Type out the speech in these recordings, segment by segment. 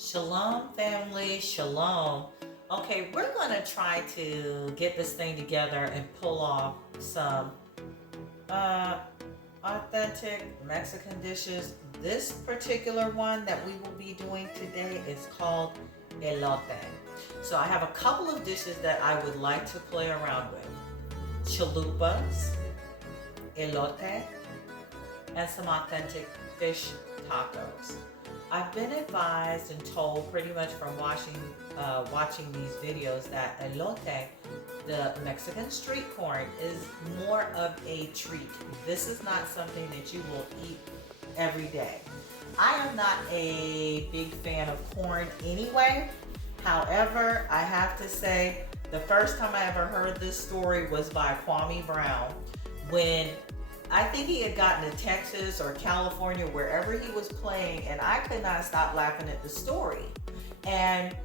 Shalom, family. Shalom. Okay, we're going to try to get this thing together and pull off some uh, authentic Mexican dishes. This particular one that we will be doing today is called Elote. So I have a couple of dishes that I would like to play around with. Chalupas, elote, and some authentic fish tacos. I've been advised and told pretty much from watching these videos that elote, the Mexican street corn, is more of a treat. This is not something that you will eat every day. I am not a big fan of corn anyway. However, I have to say, the first time I ever heard this story was by Kwame Brown, when I think he had gotten to Texas or California, wherever he was playing, and I could not stop laughing at the story. And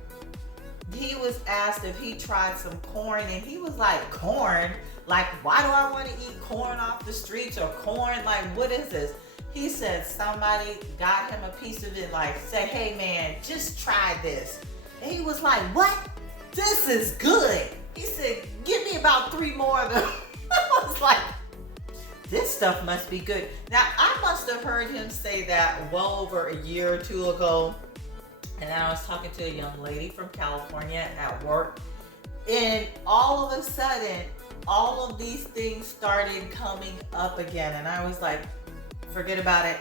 he was asked if he tried some corn, and he was like, corn? Like, why do I want to eat corn off the streets, or corn? Like, what is this? He said somebody got him a piece of it, like, say, hey man, just try this. And he was like, what? This is good. He said, give me about 3 more of them. I was like, this stuff must be good. Now, I must have heard him say that well over a year or 2 ago. And I was talking to a young lady from California at work. And all of a sudden, all of these things started coming up again. And I was like, forget about it.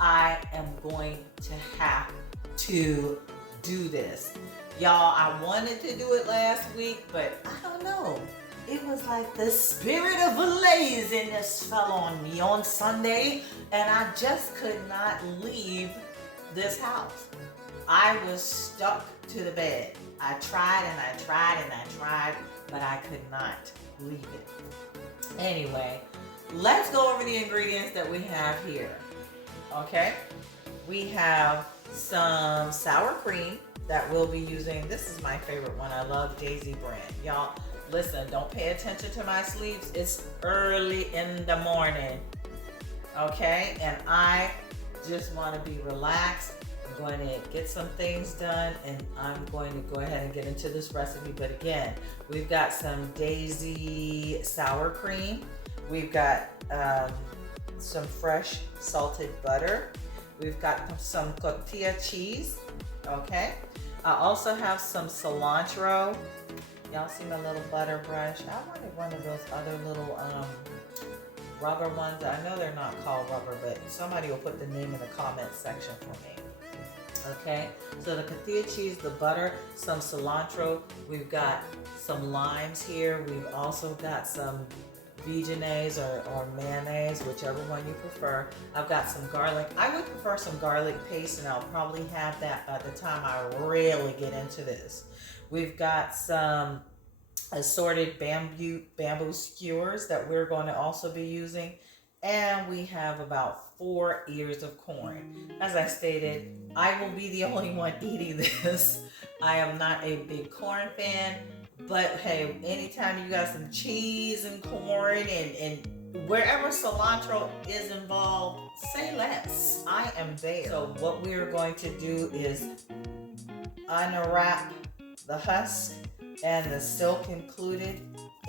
I am going to have to do this. Y'all, I wanted to do it last week, but I don't know. It was like the spirit of laziness fell on me on Sunday, and I just could not leave this house. I was stuck to the bed. I tried and I tried and I tried, but I could not leave it. Anyway, let's go over the ingredients that we have here. Okay? We have some sour cream that we'll be using. This is my favorite one. I love Daisy brand. Y'all, listen, don't pay attention to my sleeves. It's early in the morning, okay? And I just want to be relaxed. I'm going to get some things done, and I'm going to go ahead and get into this recipe. But again, we've got some Daisy sour cream. We've got some fresh salted butter. We've got some tortilla cheese, okay? I also have some cilantro. Y'all see my little butter brush? I wanted one of those other little rubber ones. I know they're not called rubber, but somebody will put the name in the comment section for me. Okay, so the tortilla cheese, the butter, some cilantro. We've got some limes here. We've also got some Dijonnaise or mayonnaise, whichever one you prefer. I've got some garlic. I would prefer some garlic paste, and I'll probably have that by the time I really get into this. We've got some assorted bamboo skewers that we're going to also be using. And we have about 4 ears of corn. As I stated, I will be the only one eating this. I am not a big corn fan, but hey, anytime you got some cheese and corn and wherever cilantro is involved, say less. I am there. So what we are going to do is unwrap the husk and the silk included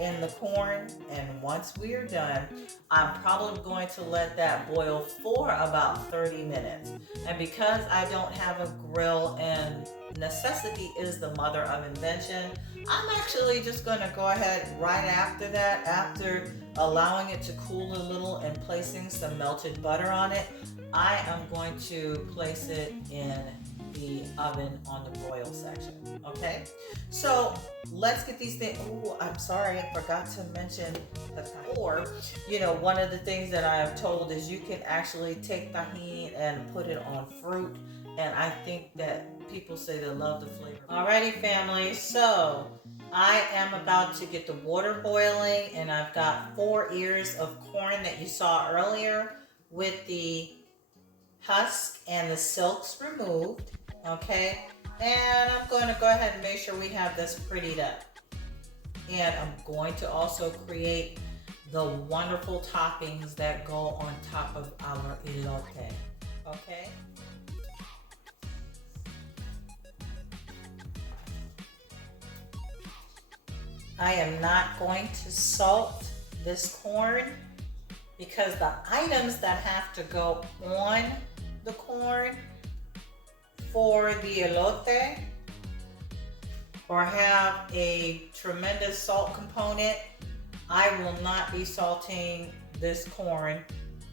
in the corn, and once we are done, I'm probably going to let that boil for about 30 minutes. And because I don't have a grill and necessity is the mother of invention, I'm actually just going to go ahead right after that, after allowing it to cool a little and placing some melted butter on it, I am going to place it in the oven on the broil section. Okay, so let's get these things. Oh, I'm sorry, I forgot to mention the tahini. You know, one of the things that I have told is you can actually take tahini and put it on fruit, and I think that people say they love the flavor. Alrighty, family, so I am about to get the water boiling, and I've got 4 ears of corn that you saw earlier with the husk and the silks removed. Okay, and I'm going to go ahead and make sure we have this prettied up. And I'm going to also create the wonderful toppings that go on top of our elote. Okay? I am not going to salt this corn because the items that have to go on the corn for the elote or have a tremendous salt component, I will not be salting this corn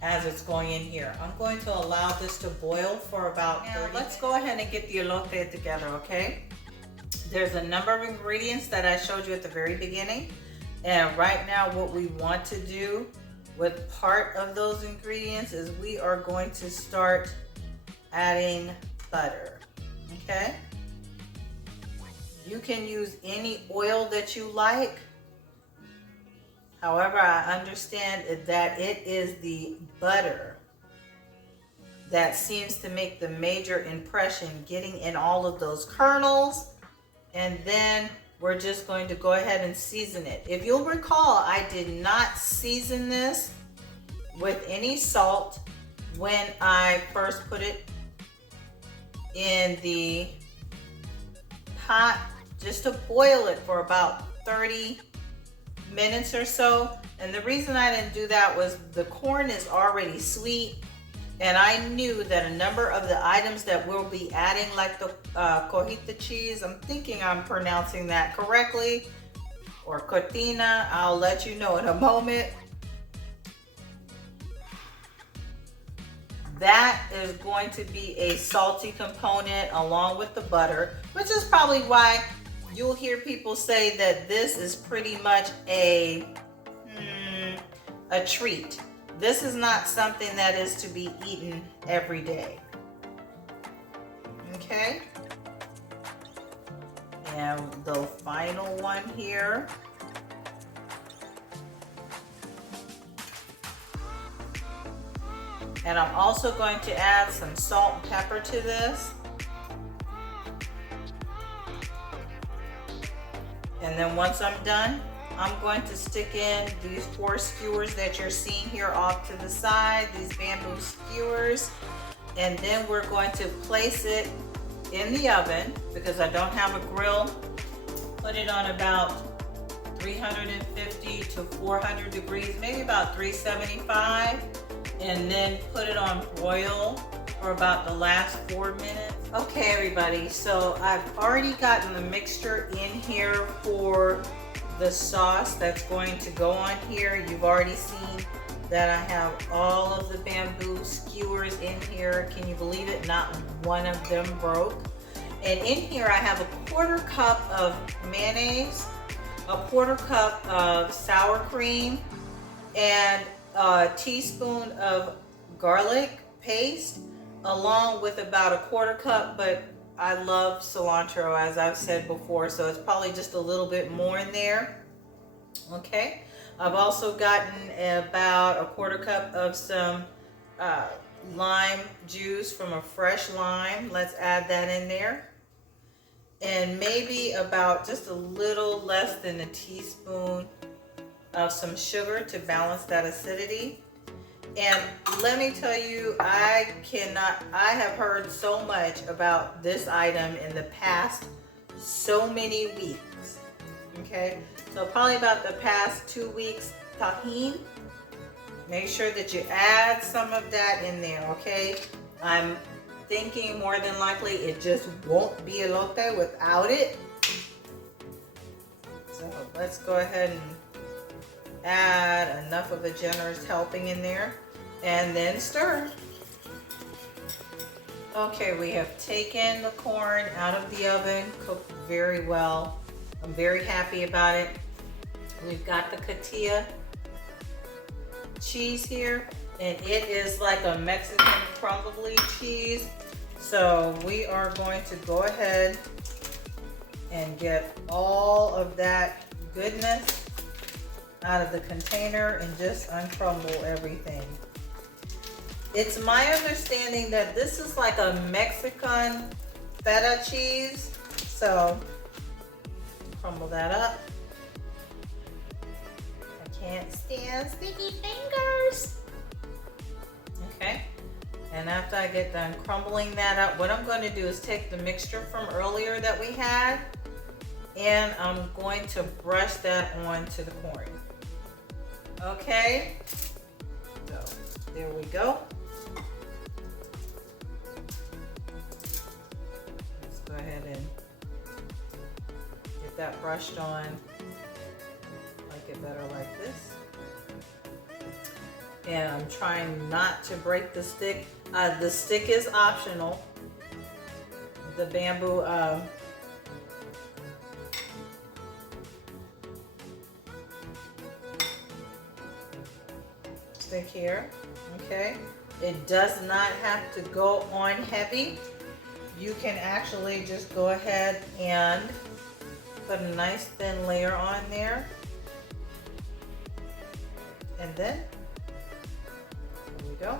as it's going in here. I'm going to allow this to boil for about 30 minutes. Let's go ahead and get the elote together, okay? There's a number of ingredients that I showed you at the very beginning. And right now what we want to do with part of those ingredients is we are going to start adding butter, okay? You can use any oil that you like. However, I understand that it is the butter that seems to make the major impression, getting in all of those kernels. And then we're just going to go ahead and season it. If you'll recall, I did not season this with any salt when I first put it in the pot, just to boil it for about 30 minutes or so. And the reason I didn't do that was the corn is already sweet, and I knew that a number of the items that we'll be adding, like the cojita cheese, I'm thinking I'm pronouncing that correctly, or cotina, I'll let you know in a moment. That is going to be a salty component along with the butter, which is probably why you'll hear people say that this is pretty much a treat. This is not something that is to be eaten every day. Okay? And the final one here. And I'm also going to add some salt and pepper to this. And then once I'm done, I'm going to stick in these 4 skewers that you're seeing here off to the side, these bamboo skewers. And then we're going to place it in the oven because I don't have a grill. Put it on about 350 to 400 degrees, maybe about 375. And then put it on broil for about the last 4 minutes. Okay, everybody, so I've already gotten the mixture in here for the sauce that's going to go on here. You've already seen that I have all of the bamboo skewers in here. Can you believe it? Not one of them broke. And in here I have a 1/4 cup of mayonnaise, a 1/4 cup of sour cream, and a teaspoon of garlic paste, along with about a 1/4 cup, but I love cilantro, as I've said before, so it's probably just a little bit more in there. Okay, I've also gotten about a 1/4 cup of some lime juice from a fresh lime. Let's add that in there. And maybe about just a little less than a teaspoon of some sugar to balance that acidity. And let me tell you, I have heard so much about this item in the past so many weeks. Okay, so probably about the past 2 weeks, tahini. Make sure that you add some of that in there, okay? I'm thinking more than likely it just won't be elote without it. So let's go ahead and add enough of a generous helping in there and then stir. Okay, we have taken the corn out of the oven, cooked very well. I'm very happy about it. We've got the cotija cheese here, and it is like a Mexican crumbly cheese. So we are going to go ahead and get all of that goodness out of the container and just uncrumble everything. It's my understanding that this is like a Mexican feta cheese. So crumble that up. I can't stand sticky fingers. Okay. And after I get done crumbling that up, what I'm going to do is take the mixture from earlier that we had And I'm going to brush that onto the corn. Okay, so there we go. Let's go ahead and get that brushed on. Like it better like this. And I'm trying not to break the stick. The stick is optional. The bamboo stick here, okay? It does not have to go on heavy. You can actually just go ahead and put a nice thin layer on there. And then, there we go.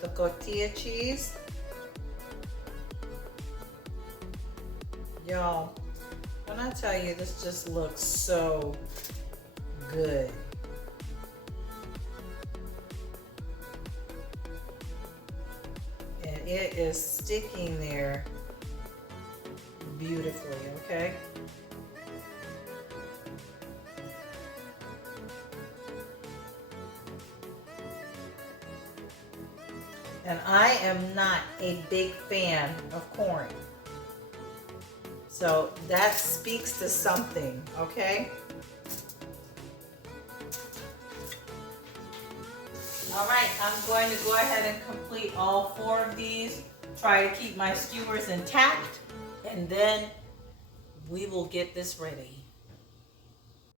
The tortilla cheese. Y'all, when I tell you this just looks so good. And it is sticking there beautifully, okay? And I am not a big fan of corn. So that speaks to something, okay? All right, I'm going to go ahead and complete all 4 of these. Try to keep my skewers intact, and then we will get this ready.